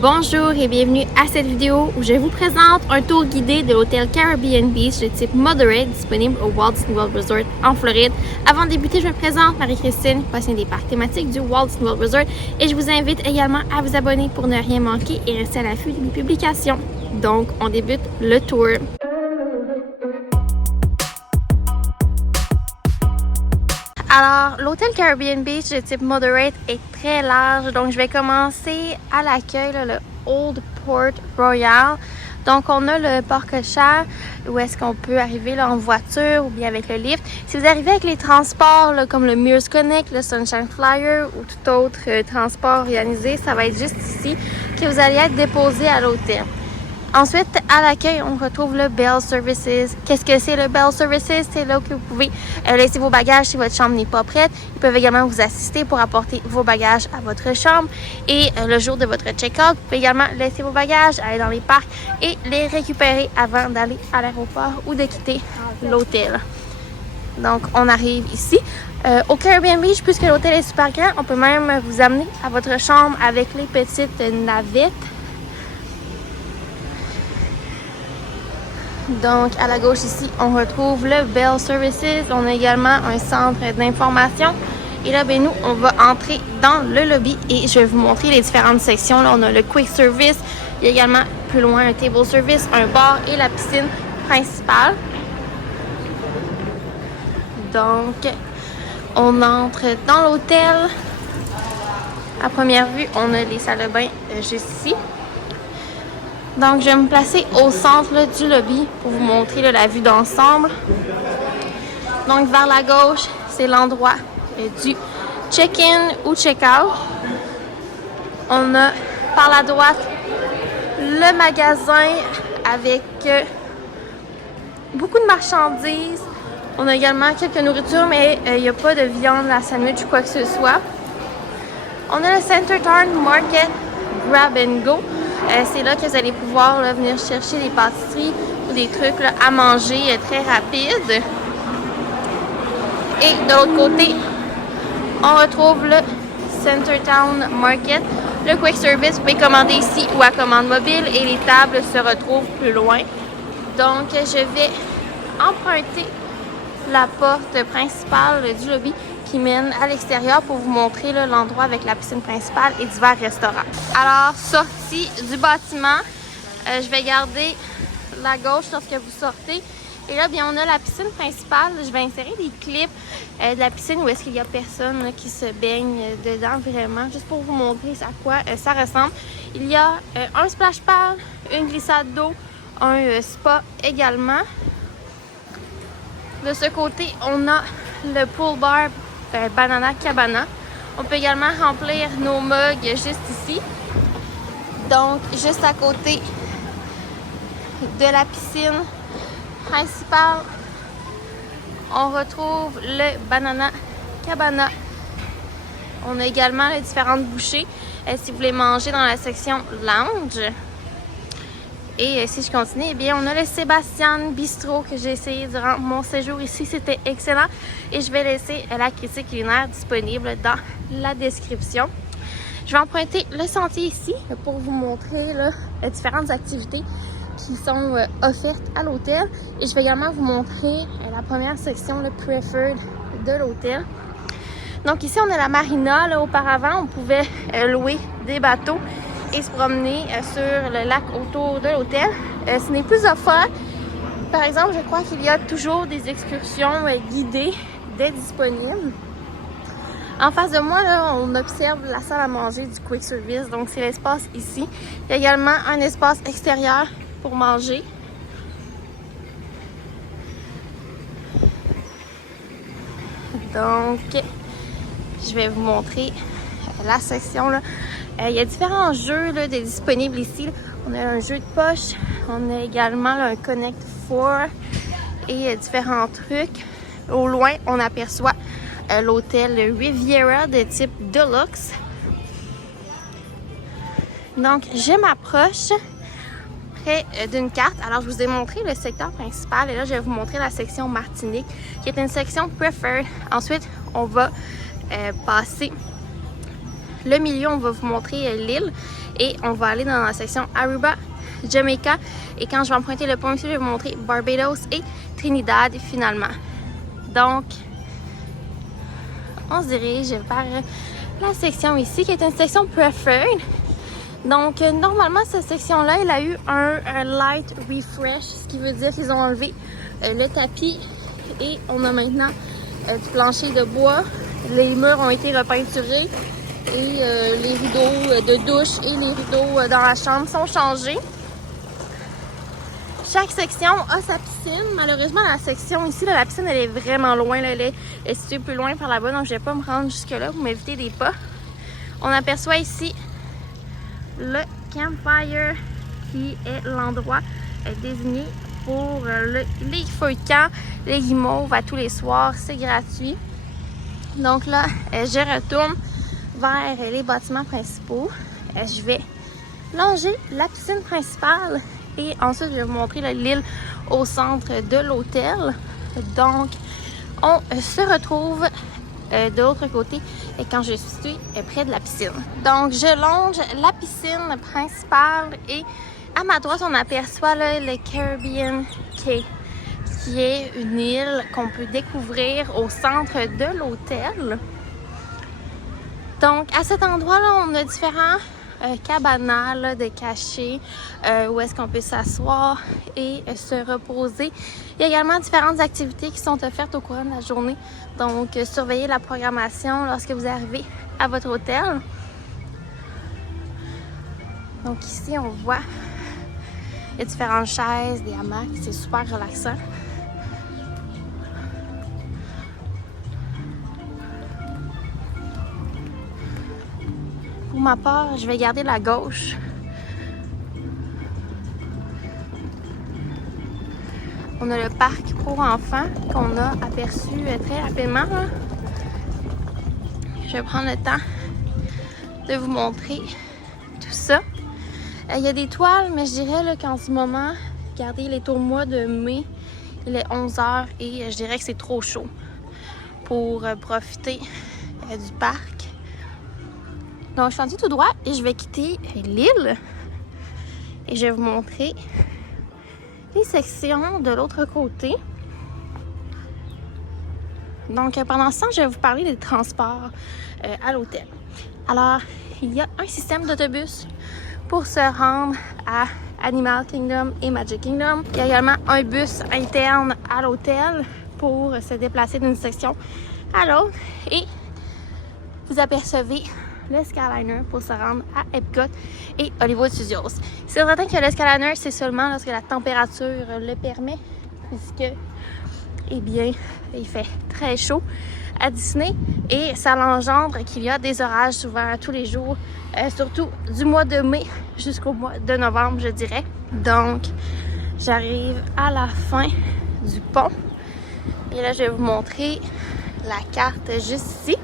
Bonjour et bienvenue à cette vidéo où je vous présente un tour guidé de l'hôtel Caribbean Beach de type Moderate disponible au Walt Disney World Resort en Floride. Avant de débuter, je me présente, Marie-Christine, passionnée des parcs thématiques du Walt Disney World Resort, et je vous invite également à vous abonner pour ne rien manquer et rester à l'affût de mes publications. Donc, on débute le tour. Alors, l'hôtel Caribbean Beach de type Moderate est très large, donc je vais commencer à l'accueil, le Old Port Royal. Donc, on a le port cochère où est-ce qu'on peut arriver là, en voiture ou bien avec le lift. Si vous arrivez avec les transports là, comme le Mears Connect, le Sunshine Flyer ou tout autre transport organisé, ça va être juste ici que vous allez être déposé à l'hôtel. Ensuite, à l'accueil, on retrouve le Bell Services. Qu'est-ce que c'est le Bell Services? C'est là que vous pouvez laisser vos bagages si votre chambre n'est pas prête. Ils peuvent également vous assister pour apporter vos bagages à votre chambre. Et le jour de votre check-out, vous pouvez également laisser vos bagages, aller dans les parcs et les récupérer avant d'aller à l'aéroport ou de quitter l'hôtel. Donc, on arrive ici. Au Caribbean Beach, puisque l'hôtel est super grand, on peut même vous amener à votre chambre avec les petites navettes. Donc, à la gauche ici, on retrouve le Bell Services. On a également un centre d'information. Et là, ben nous, on va entrer dans le lobby et je vais vous montrer les différentes sections. Là, on a le Quick Service. Il y a également plus loin un Table Service, un bar et la piscine principale. Donc, on entre dans l'hôtel. À première vue, on a les salles de bain juste ici. Donc, je vais me placer au centre là, du lobby pour vous montrer là, la vue d'ensemble. Donc, vers la gauche, c'est l'endroit du check-in ou check-out. On a par la droite le magasin avec beaucoup de marchandises. On a également quelques nourritures, mais il n'y a pas de viande, la sandwich ou quoi que ce soit. On a le Center Town Market Grab and Go. C'est là que vous allez pouvoir là, venir chercher des pâtisseries ou des trucs là, à manger très rapides. Et de l'autre côté, on retrouve le Centertown Market. Le Quick Service, vous pouvez commander ici ou à commande mobile et les tables se retrouvent plus loin. Donc, je vais emprunter la porte principale du lobby qui mène à l'extérieur pour vous montrer l'endroit avec la piscine principale et divers restaurants. Alors, sortie du bâtiment, je vais garder la gauche lorsque vous sortez. Et là, bien, on a la piscine principale. Je vais insérer des clips de la piscine où est-ce qu'il y a personne là, qui se baigne dedans vraiment, juste pour vous montrer à quoi ça ressemble. Il y a un splash pad, une glissade d'eau, un spa également. De ce côté, on a le pool bar Banana Cabana. On peut également remplir nos mugs juste ici. Donc, juste à côté de la piscine principale, on retrouve le Banana Cabana. On a également les différentes bouchées si vous voulez manger dans la section lounge. Et si je continue, eh bien, on a le Sébastien Bistro que j'ai essayé durant mon séjour ici. C'était excellent. Et je vais laisser la critique culinaire disponible dans la description. Je vais emprunter le sentier ici pour vous montrer là, les différentes activités qui sont offertes à l'hôtel. Et je vais également vous montrer la première section, le Preferred de l'hôtel. Donc ici, on a la marina. Là, auparavant, on pouvait louer des bateaux et se promener sur le lac autour de l'hôtel. Ce n'est plus offert. Par exemple, je crois qu'il y a toujours des excursions guidées disponibles. En face de moi, là, on observe la salle à manger du Quick Service. Donc, c'est l'espace ici. Il y a également un espace extérieur pour manger. Donc, je vais vous montrer la section là. Il y a différents jeux là, disponibles ici. Là. On a un jeu de poche, on a également là, un Connect 4 et différents trucs. Au loin, on aperçoit l'hôtel Riviera de type Deluxe. Donc, je m'approche près d'une carte. Alors, je vous ai montré le secteur principal et là, je vais vous montrer la section Martinique qui est une section Preferred. Ensuite, on va passer le milieu, on va vous montrer l'île et on va aller dans la section Aruba, Jamaica. Et quand je vais emprunter le pont ici, je vais vous montrer Barbados et Trinidad finalement. Donc, on se dirige vers la section ici qui est une section preferred. Donc, normalement, cette section-là, elle a eu un light refresh, ce qui veut dire qu'ils ont enlevé le tapis et on a maintenant du plancher de bois. Les murs ont été repeinturés et les rideaux de douche et les rideaux dans la chambre sont changés. Chaque section a sa piscine. Malheureusement, la section ici, là, la piscine, elle est vraiment loin. Là, elle est située plus loin par là-bas, donc je ne vais pas me rendre jusque-là pour m'éviter des pas. On aperçoit ici le campfire qui est l'endroit désigné pour les feux de camp, les guimauves à tous les soirs. C'est gratuit. Donc là, je retourne vers les bâtiments principaux. Je vais longer la piscine principale et ensuite je vais vous montrer l'île au centre de l'hôtel. Donc, on se retrouve de l'autre côté et quand je suis près de la piscine. Donc, je longe la piscine principale et à ma droite, on aperçoit là, le Caribbean Cay, qui est une île qu'on peut découvrir au centre de l'hôtel. Donc, à cet endroit-là, on a différents cabanas là, de cachets où est-ce qu'on peut s'asseoir et se reposer. Il y a également différentes activités qui sont offertes au courant de la journée. Donc, surveillez la programmation lorsque vous arrivez à votre hôtel. Donc ici, on voit il y a différentes chaises, des hamacs. C'est super relaxant. Pour ma part, je vais garder la gauche. On a le parc pour enfants qu'on a aperçu très rapidement. Là. Je vais prendre le temps de vous montrer tout ça. Il y a des toiles, mais je dirais qu'en ce moment, regardez, il est au mois de mai, il est 11h et je dirais que c'est trop chaud pour profiter du parc. Donc, je suis rendue tout droit et je vais quitter l'île et je vais vous montrer les sections de l'autre côté. Donc, pendant ce temps, je vais vous parler des transports à l'hôtel. Alors, il y a un système d'autobus pour se rendre à Animal Kingdom et Magic Kingdom. Il y a également un bus interne à l'hôtel pour se déplacer d'une section à l'autre. Et vous apercevez le Skyliner pour se rendre à Epcot et Hollywood Studios. C'est certain que le Skyliner, c'est seulement lorsque la température le permet, puisque, eh bien, il fait très chaud à Disney et ça l'engendre qu'il y a des orages souvent tous les jours, surtout du mois de mai jusqu'au mois de novembre, je dirais. Donc, j'arrive à la fin du pont et là, je vais vous montrer la carte juste ici.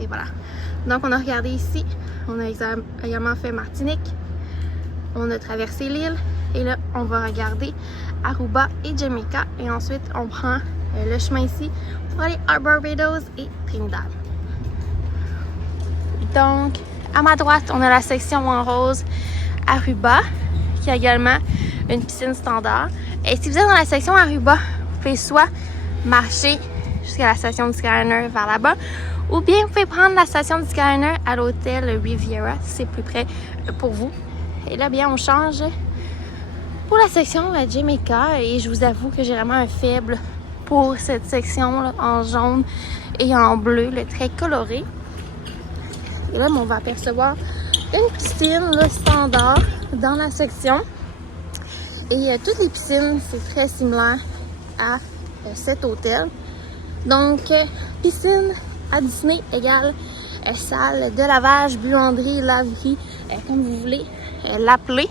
Et voilà. Donc, on a regardé ici. On a également fait Martinique. On a traversé l'île. Et là, on va regarder Aruba et Jamaica. Et ensuite, on prend le chemin ici pour aller à Barbados et Trinidad. Donc, à ma droite, on a la section en rose Aruba, qui a également une piscine standard. Et si vous êtes dans la section Aruba, vous pouvez soit marcher jusqu'à la station du Skyliner vers là-bas, ou bien vous pouvez prendre la station du Skyliner à l'hôtel Riviera, si c'est plus près pour vous. Et là, bien, on change pour la section Jamaica. Et je vous avoue que j'ai vraiment un faible pour cette section là, en jaune et en bleu, le très coloré. Et là, on va apercevoir une piscine là, standard dans la section. Et toutes les piscines, c'est très similaire à cet hôtel. Donc, piscine à Disney égale salle de lavage, buanderie, laverie, comme vous voulez l'appeler.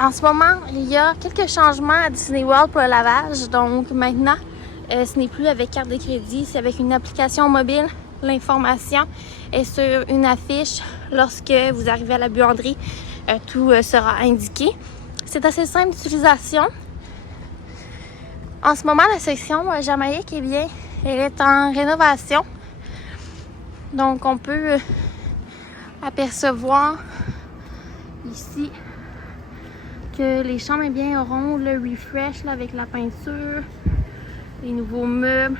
En ce moment, il y a quelques changements à Disney World pour le lavage. Donc maintenant, ce n'est plus avec carte de crédit, c'est avec une application mobile. L'information est sur une affiche. Lorsque vous arrivez à la buanderie, tout sera indiqué. C'est assez simple d'utilisation. En ce moment, la section Jamaïque, eh bien, elle est en rénovation. Donc on peut apercevoir ici que les chambres, eh bien, auront le refresh là, avec la peinture, les nouveaux meubles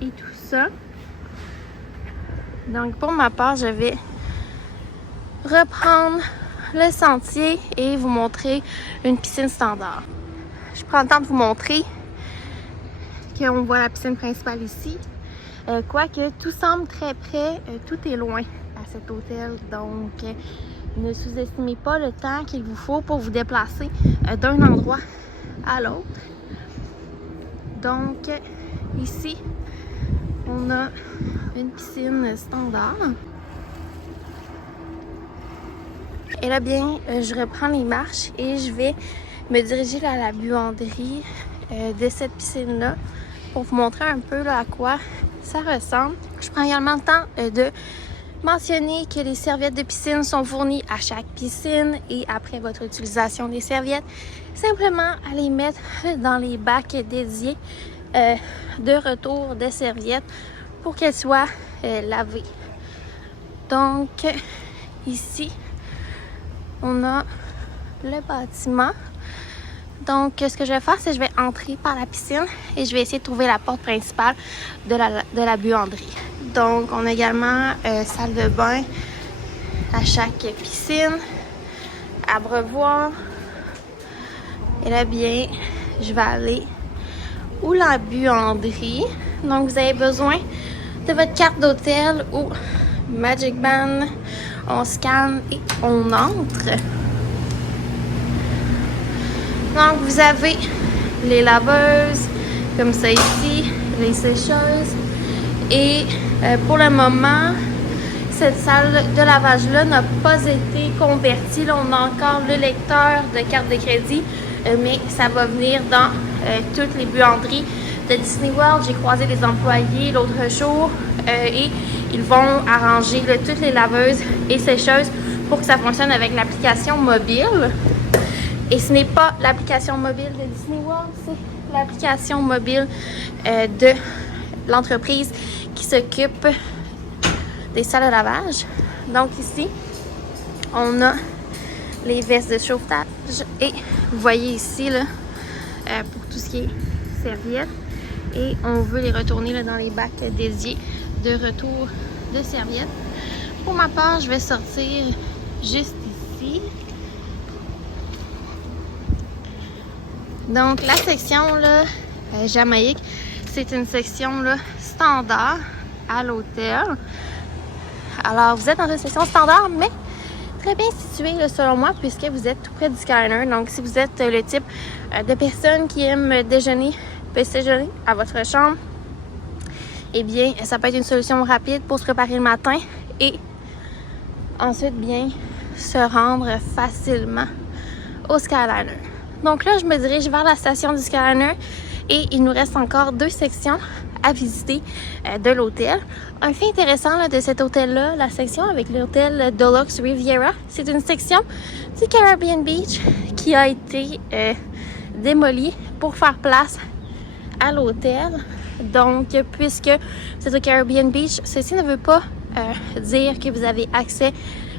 et tout ça. Donc pour ma part, je vais reprendre le sentier et vous montrer une piscine standard. Je prends le temps de vous montrer qu'on voit la piscine principale ici. Quoique tout semble très près, tout est loin à cet hôtel. Donc ne sous-estimez pas le temps qu'il vous faut pour vous déplacer d'un endroit à l'autre. Donc ici, on a une piscine standard. Et là, bien, je reprends les marches et je vais me diriger à la buanderie de cette piscine-là pour vous montrer un peu là, à quoi ça ressemble. Je prends également le temps de mentionner que les serviettes de piscine sont fournies à chaque piscine et après votre utilisation des serviettes, simplement à les mettre dans les bacs dédiés de retour des serviettes pour qu'elles soient lavées. Donc, ici, on a le bâtiment. Donc, ce que je vais faire, c'est que je vais entrer par la piscine et je vais essayer de trouver la porte principale de la buanderie. Donc, on a également salle de bain à chaque piscine, abreuvoir. Et là, bien, je vais aller où la buanderie. Donc, vous avez besoin de votre carte d'hôtel ou Magic Band. On scanne et on entre. Donc, vous avez les laveuses, comme ça ici, les sécheuses. Et pour le moment, cette salle de lavage-là n'a pas été convertie. Là, on a encore le lecteur de carte de crédit, mais ça va venir dans toutes les buanderies de Disney World. J'ai croisé les employés l'autre jour et ils vont arranger là, toutes les laveuses et sécheuses pour que ça fonctionne avec l'application mobile. Et ce n'est pas l'application mobile de Disney World, c'est l'application mobile de l'entreprise qui s'occupe des salles de lavage. Donc ici, on a les vestes de chauffage et vous voyez ici là, pour tout ce qui est serviettes. Et on veut les retourner là, dans les bacs dédiés de retour de serviettes. Pour ma part, je vais sortir juste ici. Donc la section là, Jamaïque, c'est une section là, standard à l'hôtel. Alors vous êtes dans une section standard, mais très bien située là, selon moi, puisque vous êtes tout près du Skyliner. Donc si vous êtes le type de personne qui aime déjeuner, petit déjeuner à votre chambre, eh bien ça peut être une solution rapide pour se préparer le matin et ensuite bien se rendre facilement au Skyliner. Donc là, je me dirige vers la station du Skyliner et il nous reste encore 2 sections à visiter de l'hôtel. Un fait intéressant là, de cet hôtel-là, la section avec l'hôtel Deluxe Riviera, c'est une section du Caribbean Beach qui a été démolie pour faire place à l'hôtel. Donc, puisque c'est au Caribbean Beach, ceci ne veut pas dire que vous avez accès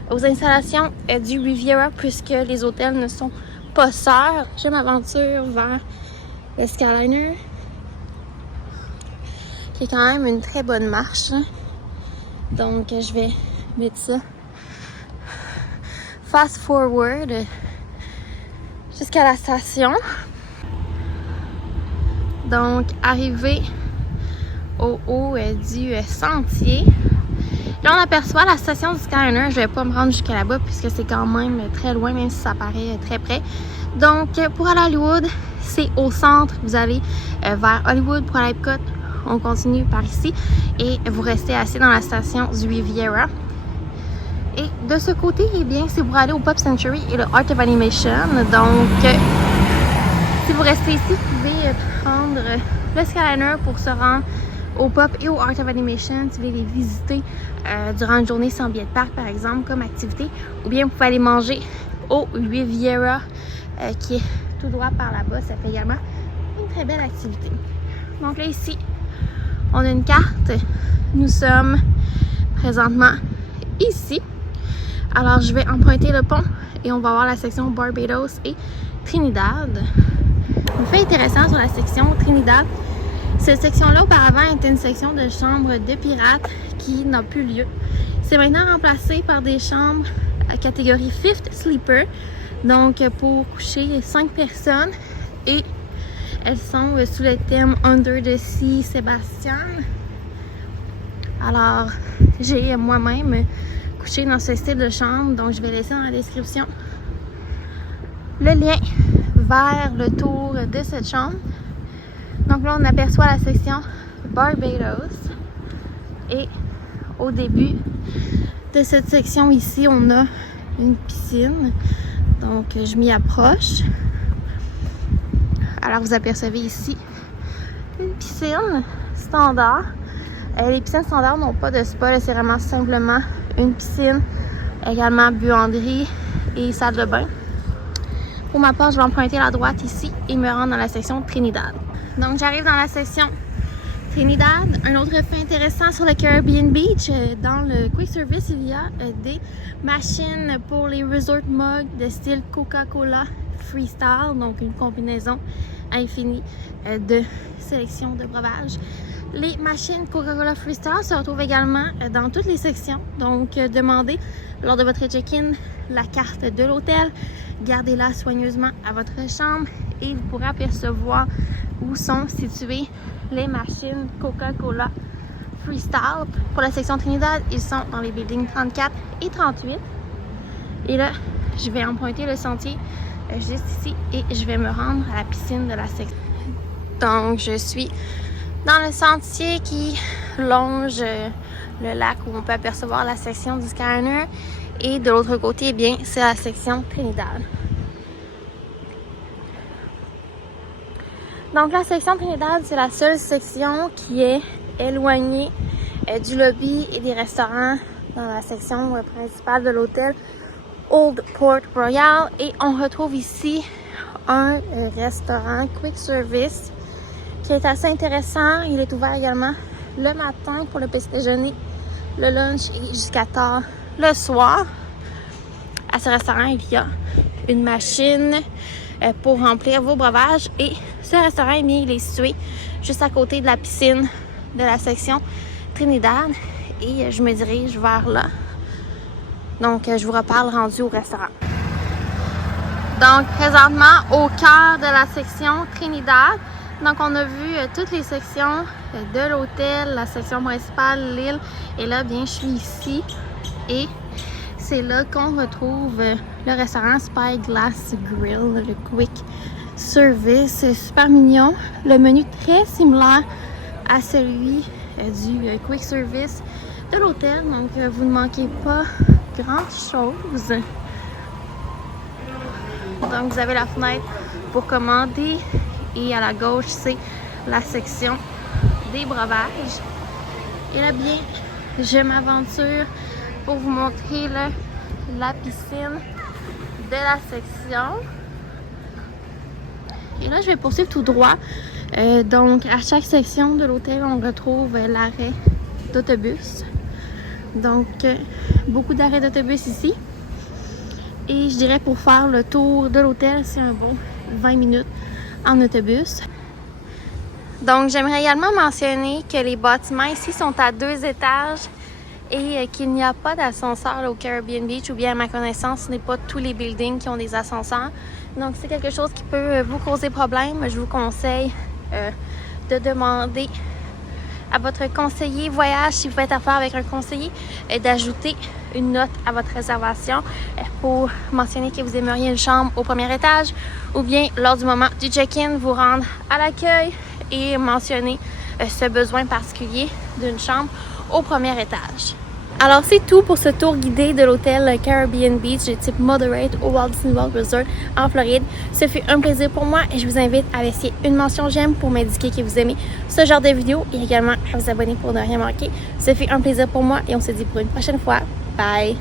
aux installations du Riviera puisque les hôtels ne sont pas sœurs. Je m'aventure vers le Skyliner qui est quand même une très bonne marche. Donc, je vais mettre ça fast forward jusqu'à la station. Donc, arrivé au haut du sentier. Là, on aperçoit la station du Skyliner. Je vais pas me rendre jusqu'à là-bas puisque c'est quand même très loin, même si ça paraît très près. Donc, pour aller à Hollywood, c'est au centre. Vous allez vers Hollywood pour aller à Epcot. On continue par ici et vous restez assis dans la station du Riviera. Et de ce côté, eh bien, c'est pour aller au Pop Century et le Art of Animation. Donc, si vous restez ici, vous pouvez prendre le Skyliner pour se rendre au Pop et au Art of Animation si vous voulez les visiter durant une journée sans billet de parc, par exemple, comme activité. Ou bien vous pouvez aller manger au Riviera qui est tout droit par là-bas. Ça fait également une très belle activité. Donc là, ici, on a une carte. Nous sommes présentement ici. Alors je vais emprunter le pont et on va voir la section Barbados et Trinidad. Un fait intéressant sur la section Trinidad, cette section-là auparavant était une section de chambres de pirates qui n'a plus lieu. C'est maintenant remplacé par des chambres à catégorie Fifth Sleeper, donc pour coucher 5 personnes, et elles sont sous le thème Under the Sea Sebastian. Alors j'ai moi-même couché dans ce style de chambre, donc je vais laisser dans la description le lien vers le tour de cette chambre. Donc là on aperçoit la section Barbados et au début de cette section ici on a une piscine, donc je m'y approche. Alors vous apercevez ici une piscine standard. Les piscines standards n'ont pas de spa, c'est vraiment simplement une piscine, également buanderie et salle de bain. Pour ma part, je vais emprunter la droite ici et me rendre dans la section Trinidad. Donc j'arrive dans la section Trinidad. Un autre fait intéressant sur le Caribbean Beach, dans le Quick Service, il y a des machines pour les resort mugs de style Coca-Cola Freestyle, donc une combinaison infinie de sélection de breuvages. Les machines Coca-Cola Freestyle se retrouvent également dans toutes les sections, donc demandez lors de votre check-in la carte de l'hôtel, gardez-la soigneusement à votre chambre et vous pourrez apercevoir où sont situées les machines Coca-Cola Freestyle. Pour la section Trinidad, ils sont dans les buildings 34 et 38. Et là, je vais emprunter le sentier juste ici et je vais me rendre à la piscine de la section. Donc, je suis dans le sentier qui longe le lac où on peut apercevoir la section du Skyliner. Et de l'autre côté, eh bien, c'est la section Trinidad. Donc la section Trinidad, c'est la seule section qui est éloignée du lobby et des restaurants dans la section principale de l'hôtel Old Port Royal. Et on retrouve ici un restaurant quick service qui est assez intéressant. Il est ouvert également le matin pour le petit déjeuner, le lunch et jusqu'à tard le soir. À ce restaurant, il y a une machine pour remplir vos breuvages et ce restaurant, eh bien, il est situé juste à côté de la piscine de la section Trinidad et je me dirige vers là. Donc, je vous reparle rendu au restaurant. Donc, présentement, au cœur de la section Trinidad. Donc, on a vu toutes les sections de l'hôtel, la section principale, l'île. Et là, bien, je suis ici et c'est là qu'on retrouve le restaurant Spyglass Grill, le Quick Service. C'est super mignon. Le menu très similaire à celui du Quick Service de l'hôtel. Donc, vous ne manquez pas grand-chose. Donc, vous avez la fenêtre pour commander. Et à la gauche, c'est la section des breuvages. Et là, bien, je m'aventure pour vous montrer là, la piscine de la section. Et là, je vais poursuivre tout droit. Donc, à chaque section de l'hôtel, on retrouve l'arrêt d'autobus. Donc, beaucoup d'arrêts d'autobus ici. Et je dirais pour faire le tour de l'hôtel, c'est un bon 20 minutes en autobus. Donc, j'aimerais également mentionner que les bâtiments ici sont à 2 étages et qu'il n'y a pas d'ascenseur au Caribbean Beach, ou bien à ma connaissance, ce n'est pas tous les buildings qui ont des ascenseurs. Donc, c'est quelque chose qui peut vous causer problème. Je vous conseille de demander à votre conseiller voyage, si vous faites affaire avec un conseiller, d'ajouter une note à votre réservation pour mentionner que vous aimeriez une chambre au premier étage, ou bien lors du moment du check-in, vous rendre à l'accueil et mentionner ce besoin particulier d'une chambre au premier étage. Alors c'est tout pour ce tour guidé de l'hôtel Caribbean Beach de type Moderate au Walt Disney World Resort en Floride. Ce fut un plaisir pour moi et je vous invite à laisser une mention j'aime pour m'indiquer que vous aimez ce genre de vidéo et également à vous abonner pour ne rien manquer. Ce fut un plaisir pour moi et on se dit pour une prochaine fois. Bye!